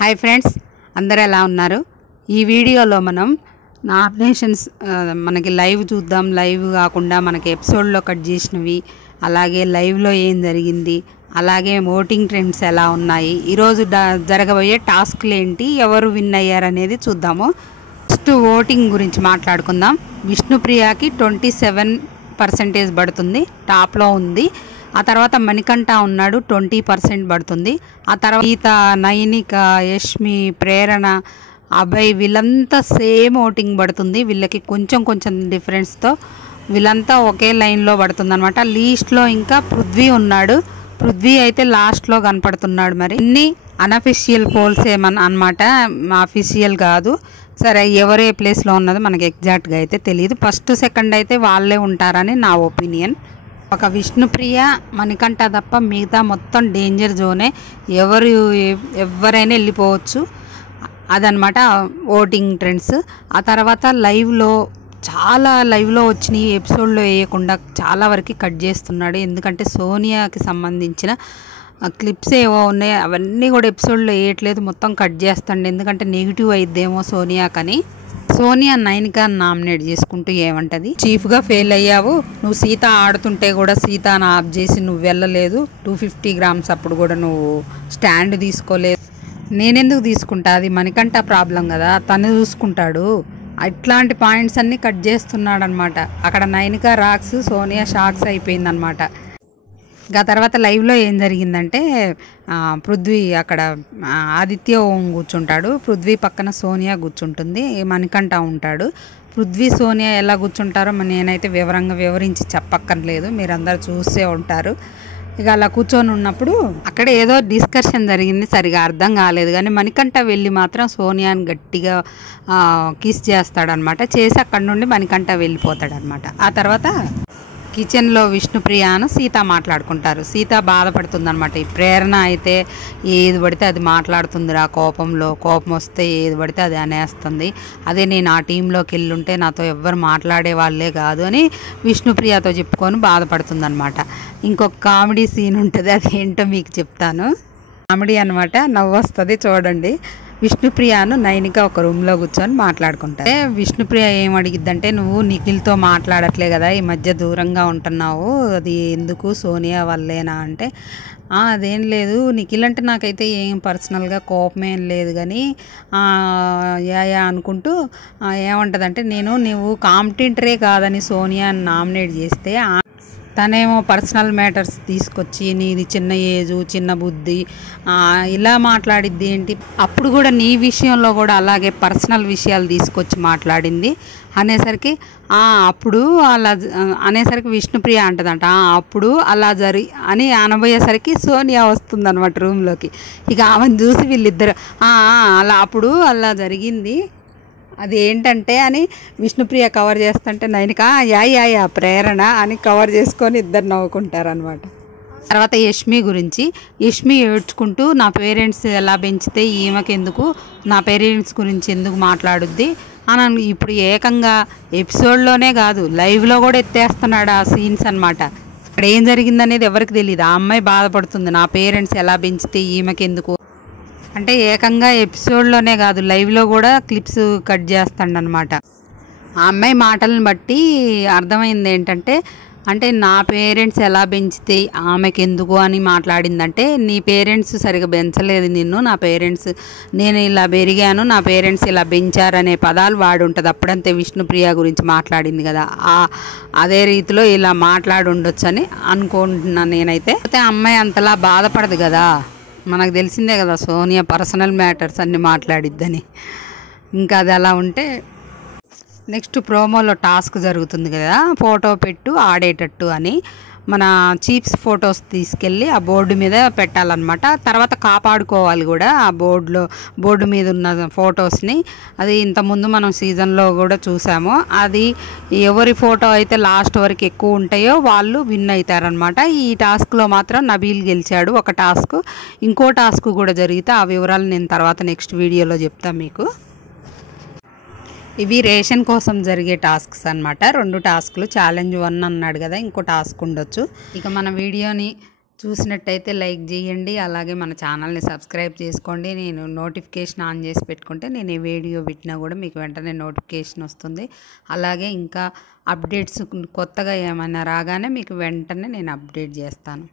Hi friends, అందరూ ఎలా ఉన్నారు? ఈ వీడియోలో మనం నామినేషన్స్ మనకి లైవ్ చూద్దాం. లైవ్ కాకుండా మనకి ఎపిసోడ్లో కట్ చేసినవి, అలాగే లైవ్లో ఏం జరిగింది, అలాగే ఓటింగ్ ట్రెండ్స్ ఎలా ఉన్నాయి, ఈరోజు జరగబోయే టాస్క్లు ఏంటి, ఎవరు విన్ అయ్యారనేది చూద్దాము. ఫస్ట్ ఓటింగ్ గురించి మాట్లాడుకుందాం. విష్ణుప్రియకి 27% పడుతుంది, టాప్లో ఉంది. ఆ తర్వాత మణికంఠ ఉన్నాడు, 20% పడుతుంది. ఆ తర్వాత గీత, నైనిక, యష్మి, ప్రేరణ, అభయ్ వీళ్ళంతా సేమ్ ఓటింగ్ పడుతుంది. వీళ్ళకి కొంచెం డిఫరెన్స్తో వీళ్ళంతా ఒకే లైన్లో పడుతుంది అనమాట. లీస్ట్లో ఇంకా పృథ్వీ ఉన్నాడు. పృథ్వీ అయితే లాస్ట్లో కనపడుతున్నాడు. మరి ఇన్ని అనఫిషియల్ పోల్స్ అనమాట, అఫీషియల్ కాదు. సరే, ఎవరే ప్లేస్లో ఉన్నదో మనకి ఎగ్జాక్ట్గా అయితే తెలియదు. ఫస్ట్ సెకండ్ అయితే వాళ్ళే ఉంటారని నా ఒపీనియన్. ఒక విష్ణుప్రియ, మణికంఠ తప్ప మిగతా మొత్తం డేంజర్ జోనే. ఎవరైనా వెళ్ళిపోవచ్చు, అదనమాట ఓటింగ్ ట్రెండ్స్. ఆ తర్వాత చాలా లైవ్లో వచ్చినాయి, ఎపిసోడ్లో వేయకుండా చాలా వరకు కట్ చేస్తున్నాడు. ఎందుకంటే సోనియాకి సంబంధించిన క్లిప్స్ ఏవో ఉన్నాయి, అవన్నీ కూడా ఎపిసోడ్లో వేయట్లేదు, మొత్తం కట్ చేస్తాడు. ఎందుకంటే నెగిటివ్ అయిద్దేమో సోనియాకని. సోనియా నైనిక నామినేట్ చేసుకుంటూ ఏమంటది, చీఫ్గా ఫెయిల్ అయ్యావు, నువ్వు సీత ఆడుతుంటే కూడా సీతాను ఆఫ్ చేసి నువ్వు వెళ్ళలేదు, 250 గ్రామ్స్ అప్పుడు కూడా నువ్వు స్టాండ్ తీసుకోలేదు, నేనెందుకు తీసుకుంటా, అది మణికంఠ ప్రాబ్లం కదా, తను చూసుకుంటాడు. ఇట్లాంటి పాయింట్స్ అన్నీ కట్ చేస్తున్నాడు అనమాట. అక్కడ నైనిక రాక్స్, సోనియా షాక్స్ అయిపోయిందనమాట. ఆ తర్వాత లైవ్లో ఏం జరిగిందంటే, పృథ్వీ అక్కడ ఆదిత్య ఓం కూర్చుంటాడు, పృథ్వీ పక్కన సోనియా కూర్చుంటుంది, మణికంఠ ఉంటాడు. పృథ్వీ సోనియా ఎలా కూర్చుంటారో నేనైతే వివరించి చెప్పక్కర్లేదు, మీరందరూ చూసే ఉంటారు. ఇక అలా కూర్చొని ఉన్నప్పుడు అక్కడ ఏదో డిస్కషన్ జరిగింది, సరిగా అర్థం కాలేదు. కానీ మణికంఠ వెళ్ళి మాత్రం సోనియాని గట్టిగా కిస్ చేస్తాడనమాట. చేసి అక్కడ నుండి మణికంఠ వెళ్ళిపోతాడనమాట. ఆ తర్వాత కిచెన్లో విష్ణుప్రియను సీత మాట్లాడుకుంటారు. సీత బాధపడుతుందనమాట. ఈ ప్రేరణ అయితే ఏది పడితే అది మాట్లాడుతుందిరా, కోపం వస్తే ఏది పడితే అది అనేస్తుంది. అదే నేను ఆ టీంలోకి వెళ్ళుంటే నాతో ఎవ్వరు మాట్లాడే వాళ్ళే కాదు అని విష్ణుప్రియతో చెప్పుకొని బాధపడుతుందనమాట. ఇంకొక కామెడీ సీన్ ఉంటుంది, అదేంటో మీకు చెప్తాను. కామెడీ అనమాట, నవ్వు వస్తుంది చూడండి. విష్ణుప్రియను నైనిక ఒక రూమ్లో కూర్చొని మాట్లాడుకుంటారు. విష్ణుప్రియ ఏం అడిగిద్దంటే, నువ్వు నిఖిల్తో మాట్లాడట్లే కదా, ఈ మధ్య దూరంగా ఉంటున్నావు, అది ఎందుకు, సోనియా వల్లేనా అంటే, అదేం లేదు, నిఖిల్ అంటే నాకైతే ఏం పర్సనల్గా కోపమేం లేదు, కానీ యా అనుకుంటూ ఏమంటుందంటే, నువ్వు కాంపిటెంటరే కాదని సోనియాని నామినేట్ చేస్తే తనేమో పర్సనల్ మ్యాటర్స్ తీసుకొచ్చి నీది చిన్న ఏజు, చిన్న బుద్ధి ఇలా మాట్లాడిద్ది ఏంటి, అప్పుడు కూడా నీ విషయంలో కూడా అలాగే పర్సనల్ విషయాలు తీసుకొచ్చి మాట్లాడింది అనేసరికి అప్పుడు అలా అనేసరికి విష్ణుప్రియ అంటదంట, అప్పుడు అలా అని అనబోయేసరికి సోనియా వస్తుందన్నమాట రూమ్లోకి. ఇక ఆమెను చూసి వీళ్ళిద్దరు అలా అప్పుడు అలా జరిగింది, అది ఏంటంటే అని విష్ణుప్రియ కవర్ చేస్తుంటే నైనిక యా ప్రేరణ అని కవర్ చేసుకొని ఇద్దరు నవ్వుకుంటారనమాట. తర్వాత యష్మి గురించి, యష్మి ఏడ్చుకుంటూ నా పేరెంట్స్ ఎలా పెంచితే ఈమెకెందుకు, నా పేరెంట్స్ గురించి ఎందుకు మాట్లాడుద్ది అని ఇప్పుడు ఏకంగా ఎపిసోడ్లోనే కాదు లైవ్లో కూడా ఎత్తేస్తున్నాడు ఆ సీన్స్ అనమాట. అక్కడ ఏం జరిగిందనేది ఎవరికి తెలియదు. ఆ అమ్మాయి బాధపడుతుంది, నా పేరెంట్స్ ఎలా పెంచితే ఈమెకెందుకు అంటే, ఏకంగా ఎపిసోడ్లోనే కాదు లైవ్లో కూడా క్లిప్స్ కట్ చేస్తాడనమాట. ఆ అమ్మాయి మాటలను బట్టి అర్థమైంది ఏంటంటే, అంటే నా పేరెంట్స్ ఎలా పెంచితే ఆమెకెందుకు అని మాట్లాడిందంటే, నీ పేరెంట్స్ సరిగా పెంచలేదు నిన్ను, నేను ఇలా పెరిగాను, నా పేరెంట్స్ ఇలా పెంచారనే పదాలు వాడి ఉంటుంది. అప్పుడంతే విష్ణుప్రియ గురించి మాట్లాడింది కదా, అదే రీతిలో ఇలా మాట్లాడి ఉండొచ్చు అని అనుకుంటున్నాను నేనైతే. అయితే అమ్మాయి అంతలా బాధపడదు కదా, మనకు తెలిసిందే కదా సోనియా పర్సనల్ మ్యాటర్స్ అన్నీ మాట్లాడిద్దని. ఇంకా అది అలా ఉంటే నెక్స్ట్ ప్రోమోలో టాస్క్ జరుగుతుంది కదా, ఫోటో పెట్టు ఆడేటట్టు అని. మన చీఫ్స్ ఫొటోస్ తీసుకెళ్ళి ఆ బోర్డు మీద పెట్టాలన్నమాట. తర్వాత కాపాడుకోవాలి కూడా ఆ బోర్డు మీద ఉన్న ఫొటోస్ని. అది ఇంతకుముందు మనం సీజన్లో కూడా చూసాము. అది ఎవరి ఫోటో అయితే లాస్ట్ వరకు ఎక్కువ ఉంటాయో వాళ్ళు విన్ అవుతారనమాట. ఈ టాస్క్లో మాత్రం నబీల్ గెలిచాడు ఒక టాస్క్. ఇంకో టాస్క్ కూడా జరిగితే ఆ వివరాలు నేను తర్వాత నెక్స్ట్ వీడియోలో చెప్తాను మీకు. ఇవి రేషన్ కోసం జరిగే టాస్క్స్ అనమాట. 2 టాస్క్లు, ఛాలెంజ్ 1 అన్నాడు కదా, ఇంకో టాస్క్ ఉండొచ్చు. ఇక మన వీడియోని చూసినట్టయితే లైక్ చేయండి, అలాగే మన ఛానల్ని సబ్స్క్రైబ్ చేసుకోండి. నేను నోటిఫికేషన్ ఆన్ చేసి పెట్టుకుంటే నేను ఏ వీడియో పెట్టినా కూడా మీకు వెంటనే నోటిఫికేషన్ వస్తుంది. అలాగే ఇంకా అప్డేట్స్ కొత్తగా ఏమైనా రాగానే మీకు వెంటనే నేను అప్డేట్ చేస్తాను.